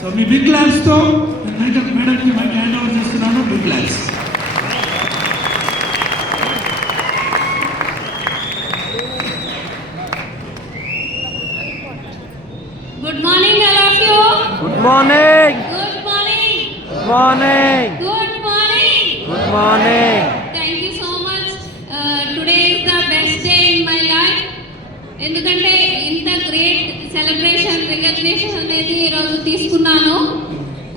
So మీ big క్లాప్స్తో మేడంకి mic hand over చేస్తున్నాను. Big claps. Good morning, all of you. Good morning. Good morning. Good morning. Good morning. Good morning. Thank you so much. Today is the best day in my life. ఎందుకంటే ఇంత great celebration recognition అనేది ఈరోజు తీసుకున్నాను.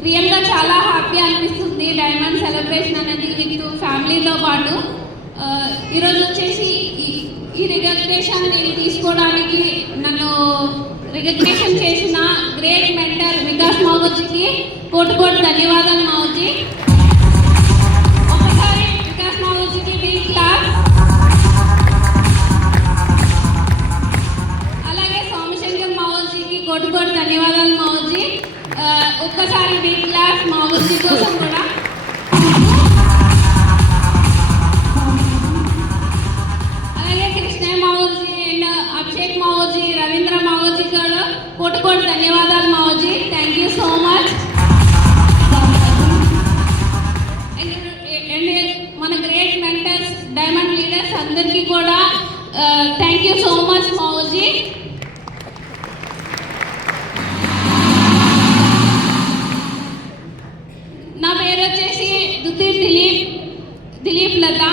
రియల్గా చాలా happy అనిపిస్తుంది. Diamond celebration అనేది with ఫ్యామిలీతో పాటు ఈరోజు వచ్చేసి ఈ రికగ్నిషన్ నేను తీసుకోవడానికి నన్ను రికగ్నిషన్ చేసిన గ్రేట్ మెంటర్ వికాస్ మావోజీకి కోటి ధన్యవాదాలు మావోజీ. ఒకసారి వికాస్ మావోజీకి బిగ్ క్లాప్. అలాగే సోమశంకర్ మావోజీకి కోటి ధన్యవాదాలు మావోజీ. ఒక్కసారి బిగ్ క్లాప్ మావోజీ కోసం కూడా. అలాగే కృష్ణయ్య మావోజీ అండ్ అభిషేక్ మావోజీ, రవీంద్ర మావోజీ కూడా కోటి ధన్యవాదాలు మావోజీ. Thank you so much. And మన గ్రేట్ మెంటర్స్, డైమండ్ లీడర్స్ అందరికీ కూడా థ్యాంక్ యూ సో మచ్ మావోజీ. నా పేరు వచ్చేసి Duthi Dileep Latha.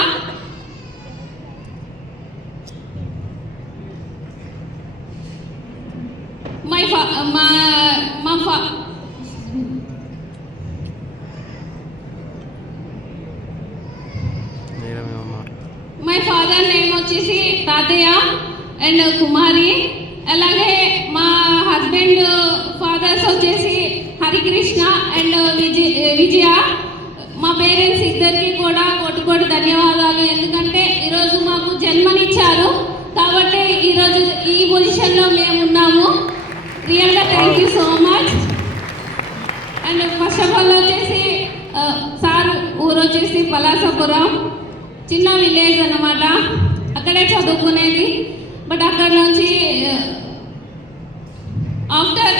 My father name వచ్చేసి తాతయ్య అండ్ కుమారి. అలాగే మా హస్బెండ్ ఫాదర్స్ వచ్చేసి హరికృష్ణ అండ్ విజయ. మా పేరెంట్స్ ఇద్దరికి కూడా కోటి ధన్యవాదాలు. ఎందుకంటే ఈరోజు మాకు జన్మనిచ్చారు కాబట్టి ఈరోజు ఈ పొజిషన్లో మేము ఉన్నాము. రియల్గా thank you so much. And first of all వచ్చేసి సార్ ఊరు వచ్చేసి పలాసపురం, చిన్న విలేజ్ అన్నమాట. అక్కడే చదువుకునేది. బట్ అక్కడ నుంచి ఆఫ్టర్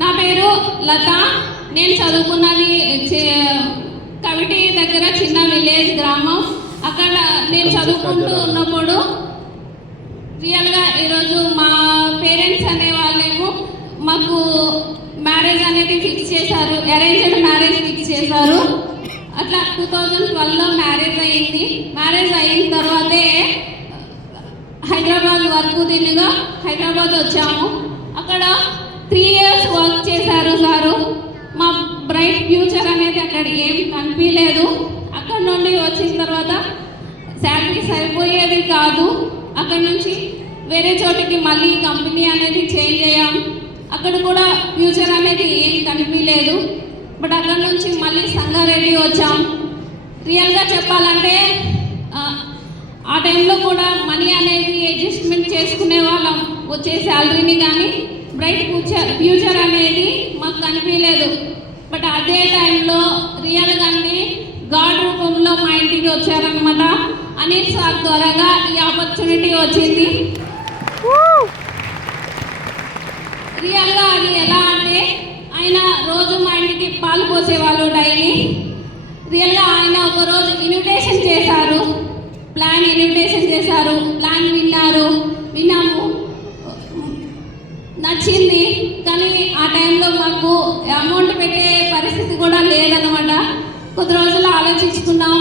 నా పేరు లత. నేను చదువుకున్నది కవిటి దగ్గర చిన్న విలేజ్ గ్రామం. అక్కడ నేను చదువుకుంటూ ఉన్నప్పుడు రియల్గా ఈరోజు మా పేరెంట్స్ అనే వాళ్ళేమో మాకు మ్యారేజ్ అనేది ఫిక్స్ చేశారు. అరేంజ్డ్ మ్యారేజ్ ఫిక్స్ చేశారు. అట్లా 2012లో మ్యారేజ్ అయ్యింది. మ్యారేజ్ అయిన తర్వాతే హైదరాబాద్ వర్క్ దీనిగా హైదరాబాద్ వచ్చాము. అక్కడ 3 years వర్క్ చేశారు సారు. మా బ్రైట్ ఫ్యూచర్ అనేది అక్కడ ఏం కనిపించలేదు. అక్కడ నుండి వచ్చిన తర్వాత శాలరీ సరిపోయేది కాదు. అక్కడ నుంచి వేరే చోటికి మళ్ళీ కంపెనీ అనేది చేంజ్ అయ్యాం. అక్కడ కూడా ఫ్యూచర్ అనేది ఏం కనిపించలేదు. బట్ అక్కడ నుంచి మళ్ళీ సంగారెడ్డి వచ్చాం. రియల్గా చెప్పాలంటే ఆ టైంలో కూడా మనీ అనేది అడ్జస్ట్మెంట్ చేసుకునే వాళ్ళం. వచ్చే శాలరీని కానీ బ్రైట్ ఫ్యూచర్ అనేది మాకు కనిపించలేదు. బట్ అదే టైంలో రియల్గానే గాడ్ రూపంలో మా ఇంటికి వచ్చారనమాట. అనిల్ సార్ ద్వారాగా ఈ ఆపర్చునిటీ వచ్చింది. రియల్గా అది ఎలా అంటే ఆయన రోజు మా ఇంటికి పాలు పోసేవాళ్ళు డైలీ. రియల్గా ఆయన ఒకరోజు ఇన్విటేషన్ చేశారు. ఇన్విటేషన్ చేశారు. ప్లాన్ విన్నాము, నచ్చింది. కానీ ఆ టైంలో మాకు అమౌంట్ పెట్టే పరిస్థితి కూడా లేదనమాట. కొద్ది రోజులు ఆలోచించుకున్నాం.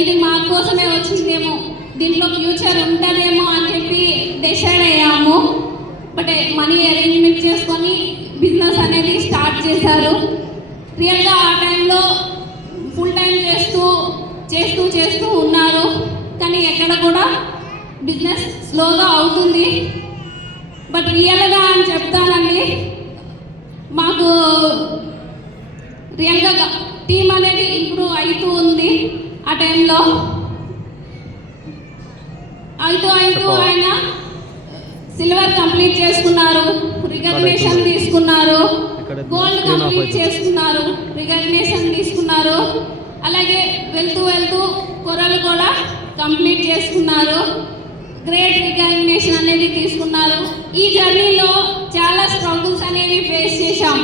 ఇది మా కోసమే వచ్చిందేమో, దీంట్లో ఫ్యూచర్ ఉంటుందేమో అని చెప్పి డిసైడ్ అయ్యాము. బట్ మనీ అరేంజ్మెంట్ చేసుకొని బిజినెస్ అనేది స్టార్ట్ చేశారు. రియల్గా ఆ టైంలో ఫుల్ టైం చేస్తూ ఉన్నారు. కానీ ఎక్కడ కూడా బిజినెస్ స్లోగా అవుతుంది. బట్ రియల్గా అని చెప్తానండి, మాకు రియల్గా టీం అనేది ఇంప్రూవ్ అవుతూ ఉంది. ఆ టైంలో అవుతూ ఆయన సిల్వర్ కంప్లీట్ చేసుకున్నారు, రికగ్నిషన్ తీసుకున్నారు, గోల్డ్ కంప్లీట్ చేసుకున్నారు, రికగ్నిషన్ తీసుకున్నారు. అలాగే వెళ్తూ వెళ్తూ కొరలు కూడా కంప్లీట్ చేసుకున్నారు. గ్రేట్ రికగ్నిషన్ అనేది తీసుకున్నారు. ఈ జర్నీలో చాలా స్ట్రగుల్స్ అనేవి ఫేస్ చేశాం.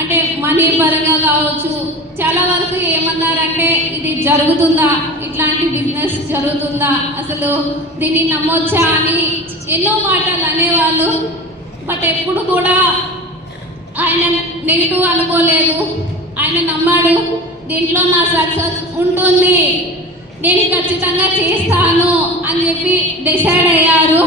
అంటే మనీ పరంగా కావచ్చు. చాలా వరకు ఏమన్నారంటే ఇది జరుగుతుందా, ఇట్లాంటి బిజినెస్ జరుగుతుందా, అసలు దీన్ని నమ్మొచ్చా అని ఎన్నో మాటలు అనేవాళ్ళు. బట్ ఎప్పుడు కూడా ఆయన నెగిటివ్ అనుకోలేదు. ఆయన నమ్మాడు, దీంట్లో నా సక్సెస్ ఉంటుంది, నేను ఖచ్చితంగా చేస్తాను అని చెప్పి డిసైడ్ అయ్యారు.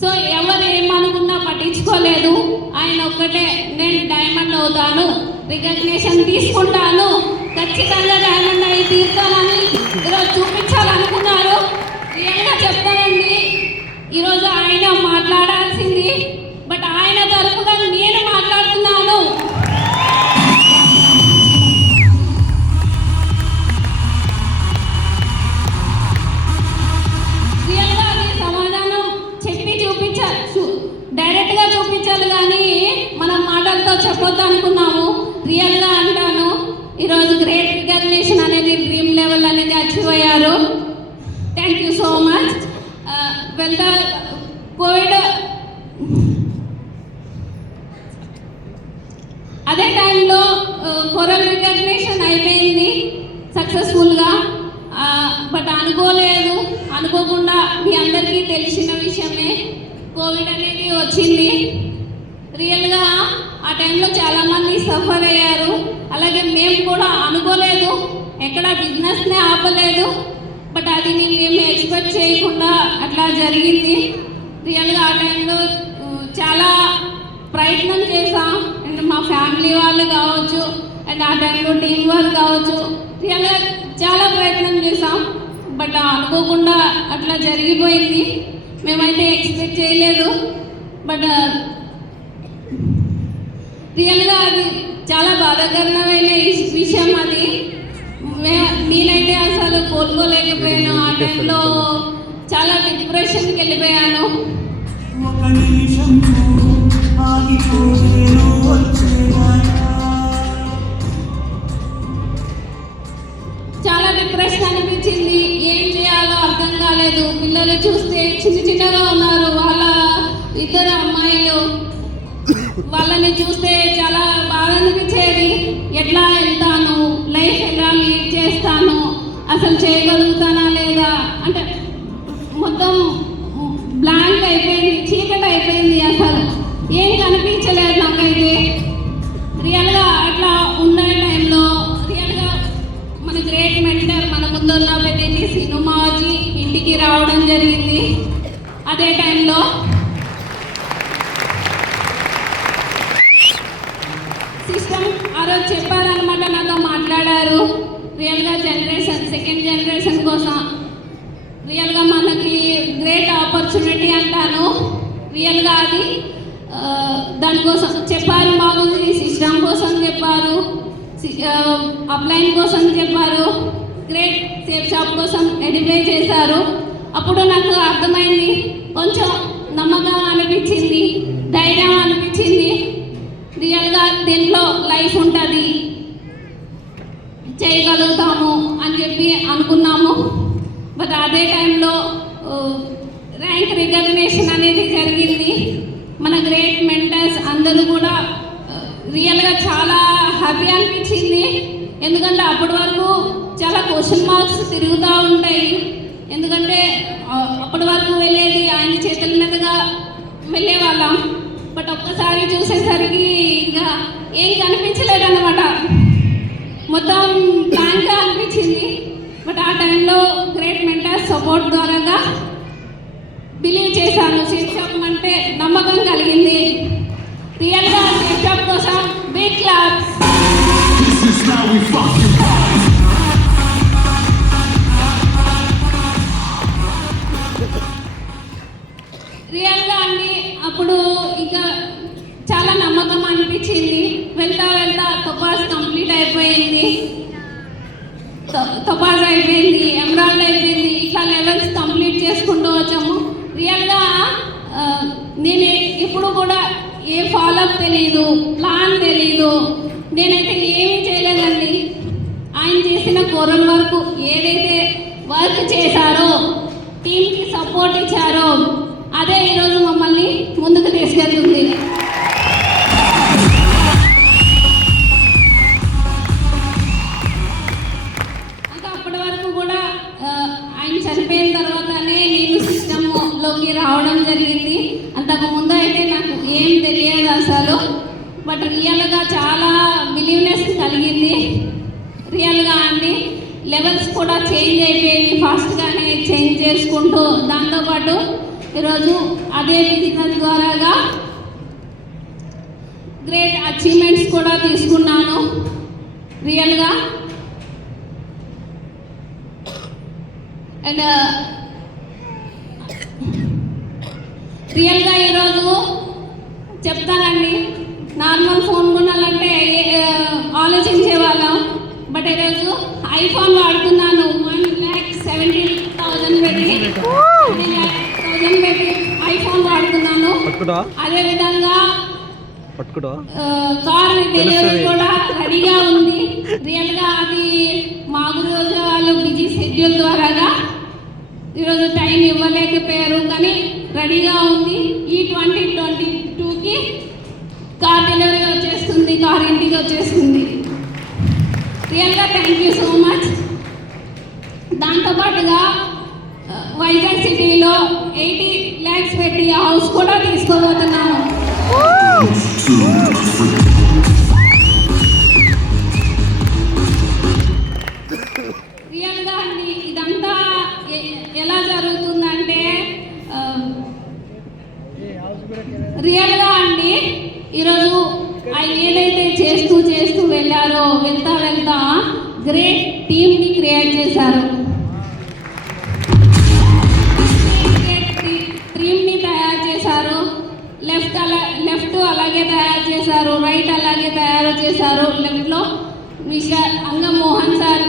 సో ఎవరు ఏమనుకున్నా పట్టించుకోలేదు. ఆయన ఒక్కటే, నేను డైమండ్ అవుతాను, రికగ్నిషన్ తీసుకుంటాను, ఖచ్చితంగా డైమండ్ అయి తీరుతానని ఈరోజు చూపించాలనుకున్నారు. రియల్గా చెప్తానండి, ఈరోజు ఆయన మాట్లాడాల్సింది, బట్ ఆయన తరపుగా నేను మాట్లాడుతున్నాను. రియల్గా అది సమాధానం చెప్పి చూపించాలి, డైరెక్ట్గా చూపించాలి, కానీ మనం మాటలతో చెప్పొద్దు అనుకున్నాము. రియల్గా అంటాను, ఈరోజు గ్రేట్ రికగ్నిషన్ అనేది డ్రీమ్ లెవెల్ అనేది అచీవ్ అయ్యారు. Thank you so much. Covid అదే టైంలో కొరల్ రికగ్నిషన్ అయిపోయింది సక్సెస్ఫుల్గా. బట్ అనుకోకుండా మీ అందరికీ తెలిసిన విషయమే, కోవిడ్ అనేది వచ్చింది. రియల్గా ఆ టైంలో చాలామంది సఫర్ అయ్యారు. అలాగే మేము కూడా అనుకోలేదు, ఎక్కడ బిజినెస్నే ఆపలేదు. బట్ అది మేము ఎక్స్పెక్ట్ చేయకుండా అట్లా జరిగింది. రియల్గా ఆ టైంలో చాలా ప్రయత్నం చేసాం. అండ్ మా ఫ్యామిలీ వాళ్ళు కావచ్చు, అండ్ ఆ టైంలో టీం వర్క్ కావచ్చు, రియల్గా చాలా ప్రయత్నం చేసాం. బట్ అనుకోకుండా అట్లా జరిగిపోయింది. మేమైతే ఎక్స్పెక్ట్ చేయలేదు. బట్ రియల్గా అది చాలా బాధాకరమైన విషయం. అది నేనైతే అసలు కోలుకోలేకపోయాను. ఆ టైంలో చాలా డిప్రెషన్కి వెళ్ళిపోయాను. చాలా డిప్రెషన్ అనిపించింది. ఏం చేయాలో అర్థం కాలేదు. పిల్లలు చూస్తే చిన్నగా ఉన్నారు. వాళ్ళ ఇద్దరు అమ్మాయిలు, వాళ్ళని చూస్తే చాలా బాధ అనిపించేది. ఎట్లా వెళ్తాను, లైఫ్ ఎలా లీడ్ చేస్తాను, అసలు చేయగలుగుతానా లేదా అంటే మొత్తం బ్లాంక్ అయిపోయింది, చీకటి అయిపోయింది. అసలు ఏం కనిపించలేదు నాకైతే. రియల్గా అట్లా ఉన్న టైంలో రియల్గా మన గ్రేట్ మెంటర్, మన ముందున్న పెద్ద సినిమాజీ ఇంటికి రావడం జరిగింది. అదే టైంలో సిస్టమ్ ఆ రోజు చెప్పారనమాట, నాతో మాట్లాడారు. రియల్గా సెకండ్ జనరేషన్ కోసం రియల్గా మనకి గ్రేట్ ఆపర్చునిటీ అంటాను. రియల్గా అది దానికోసం చెప్పారు. బాగుంది, సిస్టమ్ కోసం చెప్పారు, అప్లైన్ కోసం చెప్పారు, గ్రేట్ సేఫ్ షాప్ కోసం ఎడిఫై చేశారు. అప్పుడు నాకు అర్థమైంది, కొంచెం నమ్మకం అనిపించింది, ధైర్యం అనిపించింది. రియల్గా దీంట్లో లైఫ్ ఉంటుంది, చేయగలుగుతాము అని చెప్పి అనుకున్నాము. బట్ అదే టైంలో ర్యాంక్ రికగ్నిషన్ అనేది జరిగింది. మన గ్రేట్ మెంటర్స్ అందరూ కూడా రియల్గా చాలా హ్యాపీ అనిపించింది. ఎందుకంటే అప్పటి వరకు చాలా క్వశ్చన్ మార్క్స్ తిరుగుతూ ఉంటాయి. ఎందుకంటే అప్పటి వరకు వెళ్ళేది ఆయన చేతుల మీదుగా వెళ్ళే వాళ్ళం. బట్ ఒక్కసారి చూసేసరికి ఇంకా ఏం కనిపించలేదన్నమాట, మొత్తం బ్లాంక్గా అనిపించింది. బట్ ఆ టైంలో గ్రేట్ మెంటర్స్ సపోర్ట్ ద్వారాగా బిలీవ్ చేశాను. సేఫ్ షాప్ అంటే నమ్మకం కలిగింది. రియల్గా సేఫ్ షాప్ కోసం బిగ్ క్లాప్స్. రియల్గా అండి అప్పుడు ఇంకా చాలా నమ్మకం అనిపించింది. వెళ్తా తొపాజ్ కంప్లీట్ అయిపోయింది, తొపాజ్ అయిపోయింది, ఎమరాల్డ్ అయిపోయింది. ఇట్లా లెవెల్స్ కంప్లీట్ చేసుకుంటూ వచ్చాము. రియల్గా నేను ఎప్పుడు కూడా ఏ ఫాలోఅప్ తెలియదు, ప్లాన్ తెలీదు, నేనైతే ఏమీ చేయలేదండి. ఆయన చేసిన కోరల్ వర్క్ ఏదైతే వర్క్ చేశారో, టీంకి సపోర్ట్ ఇచ్చారో, అదే ఈరోజు మమ్మల్ని ముందుకు తీసుకెళ్తుంది. ఇంకా అప్పటి వరకు కూడా ఆయన చనిపోయిన తర్వాతనే నేను సిస్టంలోకి రావడం జరిగింది. అంతకు ముందు అయితే నాకు ఏం తెలియదు అసలు. బట్ రియల్గా చాలా బిలీవ్నెస్ కలిగింది. రియల్గా అండి లెవెల్స్ కూడా చేంజ్ అయిపోయి ఫాస్ట్గానే చేంజ్ చేసుకుంటూ, దాంతోపాటు ఈరోజు అదే బిజినెస్ ద్వారాగా గ్రేట్ అచీవ్మెంట్స్ కూడా తీసుకున్నాను రియల్గా. అండ్ రియల్గా ఈరోజు చెప్తానండి, నార్మల్ ఫోన్ కొనాలంటే ఆలోచించే వాళ్ళం. బట్ ఈరోజు ఐఫోన్ వాడుతున్నాను. 1,70,000 పెట్టి ఐఫోన్ వాడుతున్నాను. అదేవిధంగా కార్ డెలివరీ కూడా రెడీగా ఉంది. రియల్గా అది మా రోజు వాళ్ళు బిజీ షెడ్యూల్ ద్వారాగా ఈరోజు టైం ఇవ్వలేకపోయారు, కానీ రెడీగా ఉంది. ఈ 2022కి కార్ డెలివరీ వచ్చేస్తుంది, కార్ ఇంటికి వచ్చేస్తుంది. రియల్గా థ్యాంక్ యూ సో మచ్. దాంతోపాటుగా వైజాగ్ సిటీలో 80 lakhs పెట్టి హౌస్ కూడా తీసుకోబోతున్నాము. రియల్గా అండి ఇదంతా ఎలా జరుగుతుందంటే, రియల్గా అండి ఈరోజు ఆయన ఏదైతే చేస్తూ వెళ్ళారో, వెళ్తా గ్రేట్ టీమ్ని క్రియేట్ చేశారు. టీమ్ని తయారు చేశారు. లెఫ్ట్ అలాగే తయారు చేశారు, రైట్ అలాగే తయారు చేశారు. లెఫ్ట్లో మిస్టర్ అంగం మోహన్ సార్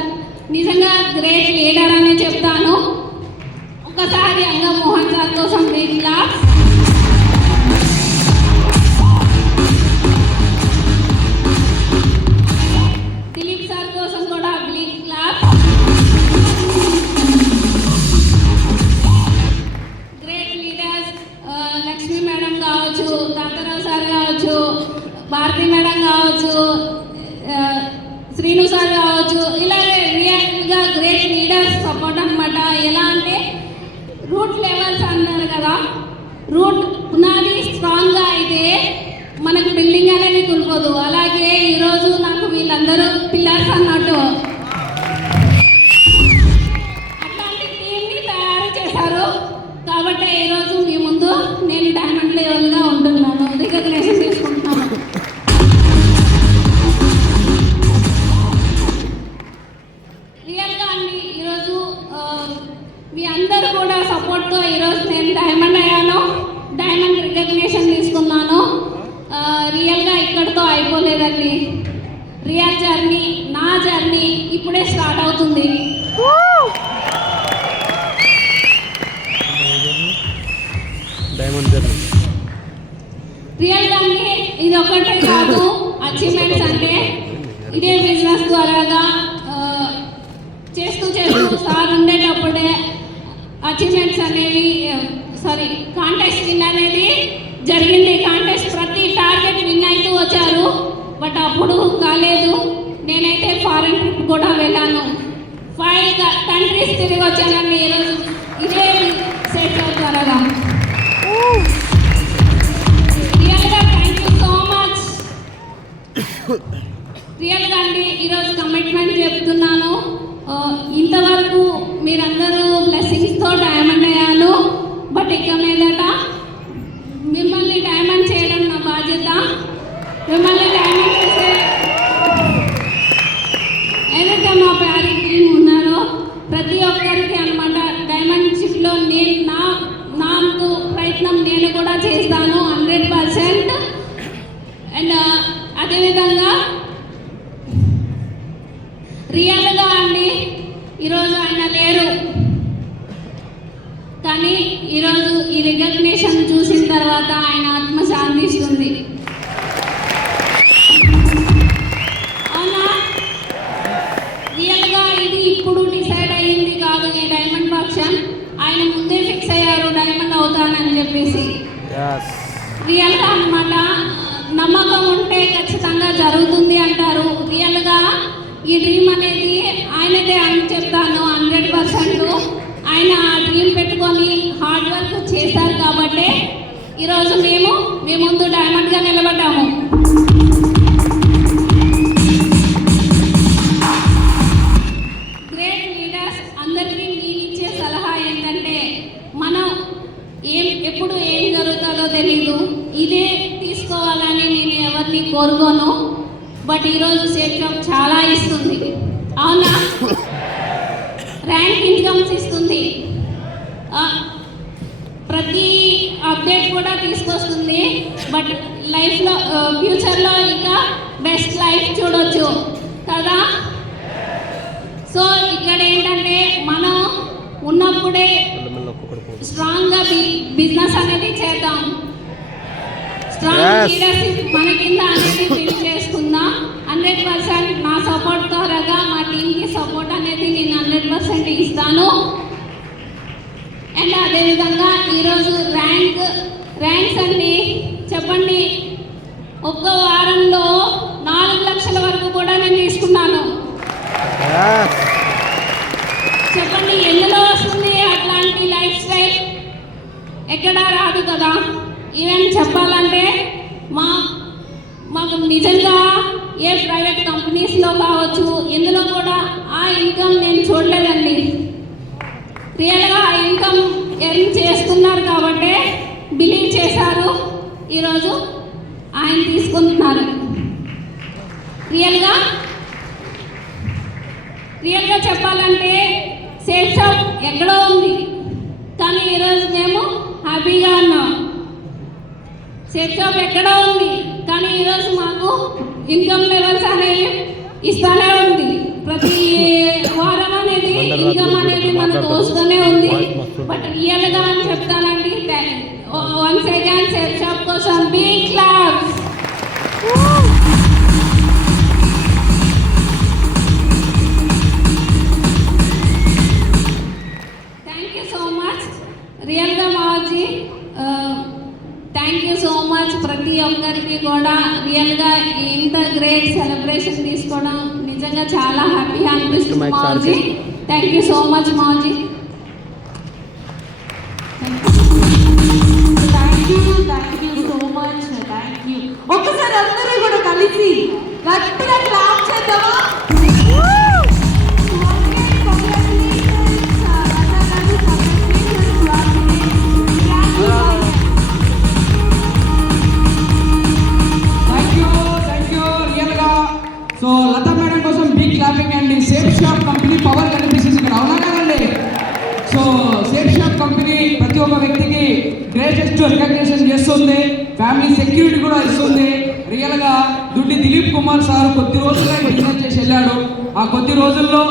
నిజంగా గ్రేట్ లీడర్ అనే చెప్తాను. ఒకసారి అంగం మోహన్ సార్ కోసం బిగ్ క్లాప్స్. దిలీప్ సార్ కోసం కూడా big claps. Great leaders Lakshmi madam కావచ్చు, తాతారావు సార్ కావచ్చు, భారతి మేడం కావచ్చు, శ్రీను సార్ కావచ్చు, ఇలాగే రియల్గా గ్రేట్ లీడర్స్ సపోర్ట్ అనమాట. ఎలా అంటే రూట్ లెవెల్స్ అన్నారు కదా, రూట్ పునాది స్ట్రాంగ్గా అయితే మనకు బిల్డింగ్ అనేది కూలిపోదు. అలాగే ఈరోజు నాకు వీళ్ళందరూ పిల్లర్స్ అన్నట్టు అట్లాంటి టీంని తయారు చేశారు. కాబట్టి ఈరోజు మీ ముందు నేను డైమండ్ లెవెల్గా ఉంటున్నాను, రికగ్నేషన్ తీసుకుంటున్నాను. రియల్గా అండి ఈరోజు మీ అందరూ కూడా సపోర్ట్తో ఈరోజు నేను డైమండ్ అయ్యాను, డైమండ్ రికగ్నేషన్ తీసుకున్నాను. రియల్గా ఇక్కడితో అయిపోలేదండి. రియల్ జర్నీ, నా జర్నీ ఇప్పుడే స్టార్ట్ అవుతుంది. రియల్గా అండి ఇది ఒకటే కాదు, అచీవ్మెంట్స్ అంటే ఇదే బిజినెస్ ద్వారాగా చేస్తూ సార్ ఉండేటప్పుడే అచీవ్మెంట్స్ అనేవి కాంటెస్ట్ విన్ అనేది జరిగింది. కాంటెస్ట్ ప్రతి టార్గెట్ విన్ అవుతూ వచ్చారు. బట్ అప్పుడు కాలేదు. నేనైతే ఫారెన్ ట్రిప్ కూడా వెళ్ళాను. 5 కంట్రీస్ తిరిగి వచ్చానండి ఈరోజు ఇదే సెక్టర్ ద్వారా. రియల్గా థ్యాంక్ యూ సో మచ్. రియల్గా అండి ఈరోజు కమిట్మెంట్ చెప్తున్నాను. ఇంతవరకు మీరందరూ బ్లెస్సింగ్స్తో డైమండ్ అయ్యాను. బట్ ఇక మీదట మిమ్మల్ని డైమండ్ చేయడం నా బాధ్యత. మిమ్మల్ని డైమండ్ చేసే ఏదైతే మా ప్యారెంట్ టీం ఉన్నారో ప్రతి ఒక్కరికి అనమాట డైమండ్ షిప్లో నా ప్రయత్నం నేను కూడా చేస్తాను 100%. అండ్ అదేవిధంగా రియల్గా అండి ఈరోజు ఆయన లేరు, కానీ ఈరోజు ఈ రికగ్నేషన్ చూసిన తర్వాత ఆయన ఆత్మ శాంతిస్తుంది. అవునా? రియల్ ఇప్పుడు డిసైడ్ అయ్యింది కాదు ఈ డైమండ్ ఫంక్షన్. ఆయన ముందే ఫిక్స్ అయ్యారు డైమండ్ అవుతానని చెప్పేసి. ఎస్ రియల్గా అన్నమాట, నమ్మకం ఉంటే ఖచ్చితంగా జరుగుతుంది అంటారు. రియల్గా ఈ డ్రీమ్ అనేది ఆయనదే అని చెప్తాను 100%. ఆయన ఆ డ్రీమ్ పెట్టుకొని హార్డ్ వర్క్ చేశారు కాబట్టి ఈరోజు మేము మీ ముందు డైమండ్గా నిలబడ్డాము. గ్రేట్ లీడర్స్ అందరికీ నేను ఇచ్చే సలహా ఏంటంటే, మనం ఎప్పుడు ఏం జరుగుతుందో తెలీదు. ఇదే తీసుకోవాలని నేను ఎవరిని కోరుకోను. బట్ ఈరోజు సేఫ్ జాబ్ చాలా ఇస్తుంది, అవునా? ర్యాంక్ ఇన్కమ్స్ ఇస్తుంది, ప్రతి అప్డేట్ కూడా తీసుకొస్తుంది. బట్ లైఫ్లో ఫ్యూచర్లో ఇంకా బెస్ట్ లైఫ్ చూడొచ్చు కదా. సో ఇక్కడ ఏంటంటే మనం ఉన్నప్పుడే స్ట్రాంగ్గా బిజినెస్ అనేది చేద్దాం. స్ట్రాంగ్ లీడర్షిప్ మన కింద అనేది బిల్డ్ చేసుకుందాం. 100% నా సపోర్ట్ ద్వారాగా మా టీంకి సపోర్ట్ అనేది నేను 100% ఇస్తాను. అండ్ అదేవిధంగా ఈరోజు ర్యాంక్స్ అండి చెప్పండి, ఒక్క వారంలో 4 లక్షల వరకు కూడా నేను తీసుకున్నాను. చెప్పండి ఎందులో వస్తుంది అట్లాంటి లైఫ్ స్టైల్? ఎక్కడా రాదు కదా. ఈవెన్ చెప్పాలంటే మాకు నిజంగా ఏ ప్రైవేట్ కంపెనీస్లో కావచ్చు ఎందులో కూడా ఆ ఇన్కమ్ నేను చూడలేదండి. రియల్గా ఆ ఇన్కమ్ ఎర్న్ చేస్తున్నారు కాబట్టి బిలీవ్ చేశారు, ఈరోజు ఆయన తీసుకుంటున్నారు. రియల్గా చెప్పాలంటే సేఫ్ షాప్ ఎక్కడో ఉంది, కానీ ఈరోజు మేము హ్యాపీగా ఉన్నాం. సేఫ్ షాప్ ఎక్కడో ఉంది, కానీ ఈరోజు మాకు ఇన్కమ్ లెవెల్స్ అనేవి ఇస్తానే ఉంది. ప్రతి వారం అనేది ఇన్కమ్ అనేది మనకు వస్తూనే ఉంది. బట్ రియల్గా అని చెప్తానండి, వన్స్ అగైన్ సేఫ్ షాప్ కోసం big claps. Thank you so much రియల్గా మావజీ, థ్యాంక్ యూ సో మచ్. ప్రతి ఒక్కరికి కూడా రియల్గా ఇంత గ్రేట్ సెలబ్రేషన్ తీసుకోవడం నిజంగా చాలా హ్యాపీగా అనిపిస్తుంది మావజీ. థ్యాంక్ యూ సో మచ్ మావజీ. Thank you so much. Thank you. ఒక్కసారి అందరూ కూడా కలిసి గట్టిగా క్లాప్ చేద్దామా? సో లతా మేడం కోసం బిగ్ క్లాపింగ్ అండి. సేఫ్ షాప్ కంపెనీ పవర్ కనిపిస్తుంది ఇక్కడ, అవునా కదండి? సో సేఫ్ షాప్ కంపెనీ ప్రతి ఒక్క వ్యక్తికి గ్రేటెస్ట్ రికగ్నిషన్ చేస్తుంది, ఫ్యామిలీ సెక్యూరిటీ కూడా ఇస్తుంది. రియల్గా దుడ్డి దిలీప్ కుమార్ సార్ కొద్ది రోజులుగా బిజినెస్ చేసి వెళ్ళాడు. ఆ కొద్ది రోజుల్లో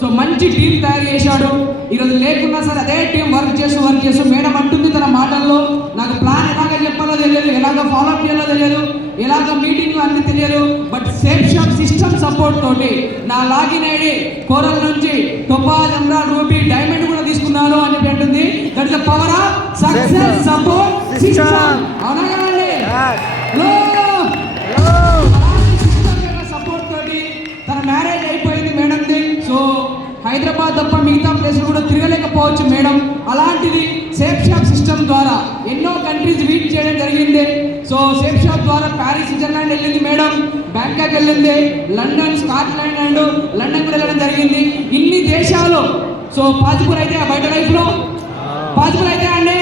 సో మంచి టీం తయారు చేశాడు. ఈరోజు లేకున్నా సరే అదే టీం వర్క్ చేస్తూ మేడం అంటుంది తన మాటల్లో, నాకు ప్లాన్ ఎలాగ చెప్పాలో తెలియదు, ఎలాగ ఫాలోఅప్ చేయాలో తెలియదు, ఎలాగ మీటింగ్ అన్ని తెలియదు. But safe shop system support తోటి నా లాగిన్ ఐడి కోరల్ నుంచి టొపాజ్, ఎమరాల్డ్, రూబీ, డైమండ్ కూడా తీసుకున్నాను అని అంటుంది. That is the power of success support system, అవునా కదండి? సపోర్ట్ తోటి తన మ్యారేజ్ అయిపోయింది మేడంది. సో హైదరాబాద్ తప్ప మిగతా ప్లేస్లు కూడా తిరగలేకపోవచ్చు మేడం. అలాంటిది సేఫ్ షాప్ సిస్టమ్ ద్వారా ఎన్నో కంట్రీస్ రీచ్ చేయడం జరిగింది. సో సేఫ్ షాప్ ద్వారా ప్యారిస్, స్విట్జర్లాండ్ వెళ్ళింది మేడం, బ్యాంకాక్ వెళ్ళింది, లండన్, స్కాట్లాండ్ అండ్ లండన్ కూడా వెళ్ళడం జరిగింది. ఇన్ని దేశాలు సో పాజిబుల్ అయితే బయట లైఫ్లో పాజిబుల్ అయితే అండి.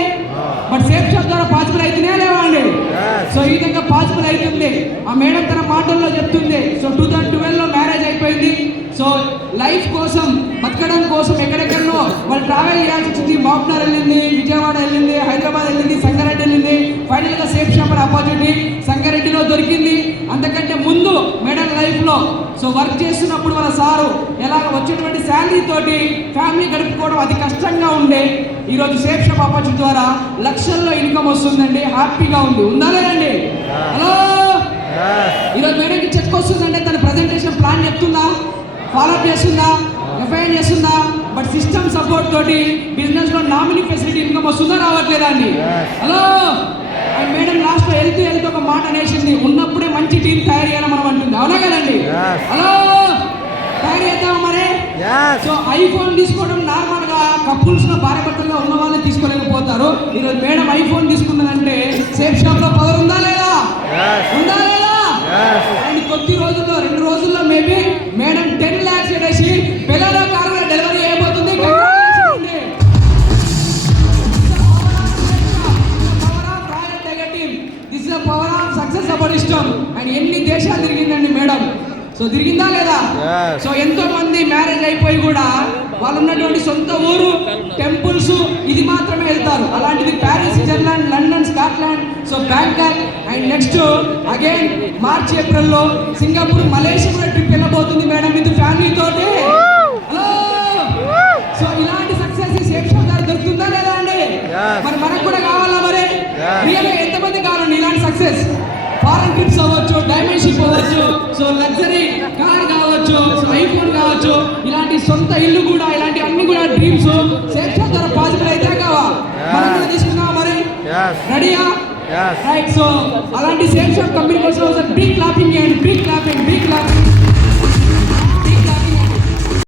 బట్ సేఫ్ షాప్ ద్వారా పాజిబుల్ అయితేనే లేవా అండి? సో ఈ విధంగా పాజిబుల్ అవుతుంది. ఆ మేడం తన మాటల్లో చెప్తుంది. సో 2012లో మ్యారేజ్ అయిపోయింది. సో లైఫ్ కోసం బతకడం కోసం ఎక్కడెక్కడో వాళ్ళు ట్రావెల్ చేయాల్సి వచ్చింది. మాప్నార్ వెళ్ళింది, విజయవాడ వెళ్ళింది, హైదరాబాద్ వెళ్ళింది, సంగారెడ్డి వెళ్ళింది. ఫైనల్గా సేఫ్ షాప్ అనే ఆపర్చునిటీ సంగారెడ్డిలో దొరికింది. అంతకంటే ముందు మేడం లైఫ్లో సో వర్క్ చేస్తున్నప్పుడు వాళ్ళ సారు ఎలాగ వచ్చేటువంటి శాలరీ తోటి ఫ్యామిలీ గడుపుకోవడం అతి కష్టంగా ఉండే. ఈరోజు సేఫ్ షాప్ ఆపర్చునిటీ ద్వారా లక్షల్లో ఇన్కమ్ వస్తుందండి, హ్యాపీగా ఉంది. ఉందా లేదండి? హలో, ఈరోజు మేడంకి చెక్ వస్తుందంటే తన ప్రజెంటేషన్ ప్లాన్ చెప్తుందా, ఫాలోఅప్ చేస్తుందా, ఎఫ్ఐఆర్ చేస్తుందా? సిస్టమ్ సపోర్ట్ తోటి బిజినెస్ లో నామినీ ఫెసిలిటీ ఇన్కమ్ వస్తుందా రావట్లేదా అండి? హలో అండ్ మేడం లాస్ట్ లో వెళ్తూ ఒక మాట అనేసింది, ఉన్నప్పుడే మంచి టీం తయారు చేయాలని మనం అంటుంది, అవునా కదండి? హలో తయారు చేద్దాం మరి. సో ఐఫోన్ తీసుకోవడం నార్మల్ గా కపుల్స్ లో భార్యాభర్తలుగా ఉన్న వాళ్ళే తీసుకోలేకపోతారు. ఈరోజు మేడం ఐఫోన్ తీసుకున్నదంటే సేఫ్ షాప్ లో పవర్ ఉందా లేదా? ఉందా లేదా? అండ్ కొద్ది రోజుల్లో 2 రోజుల్లో మేబీ మేడం 10 lakhs పెట్టేసి పిల్లల కారు డెలివరీ అయిపోతుంది. This is power of success about ఇష్టం. అండ్ ఎన్ని దేశాలు తిరిగిందండి మేడం. సో తిరిగిందా లేదా? సో ఎంతో మంది మ్యారేజ్ అయిపోయి కూడా వాళ్ళు ఉన్నటువంటి సొంత ఊరు టెంపుల్స్ ఇది మాత్రమే వెళ్తారు. అలాంటిది Paris, Switzerland, London, Scotland, so Bangkok and next again March ఏప్రిల్లో సింగపూర్, మలేషియా కూడా ట్రిప్ వెళ్ళబోతుంది మేడం విత్ ఫ్యామిలీ తోటి. హలో సో ఇలాంటి సక్సెస్ సేఫ్ షాప్ గారు దొరుకుతుందా లేదా అండి? మరి మనకు కూడా కావాలా మరి? రియల్ గా ఎంతమంది కావాలండి ఇలాంటి సక్సెస్? ఫారెన్ ట్రిప్స్ అవ్వచ్చు, డైమండ్ షిప్ అవ్వచ్చు, సో లగ్జరీ కార్ కావచ్చు, ఐఫోన్ కావచ్చు, ఇలాంటి సొంత ఇల్లు కూడా, ఇలాంటి అన్ని కూడా డ్రీమ్స్ సేఫ్ షాప్ ద్వారా పాసిబుల్ అయితే కావా? మనం కూడా తీసుకున్నావా మరి? రెడీయా? రైట్. సో అలాంటి సేఫ్ షాప్ కంపెనీ కోసం big clapping and big clapping.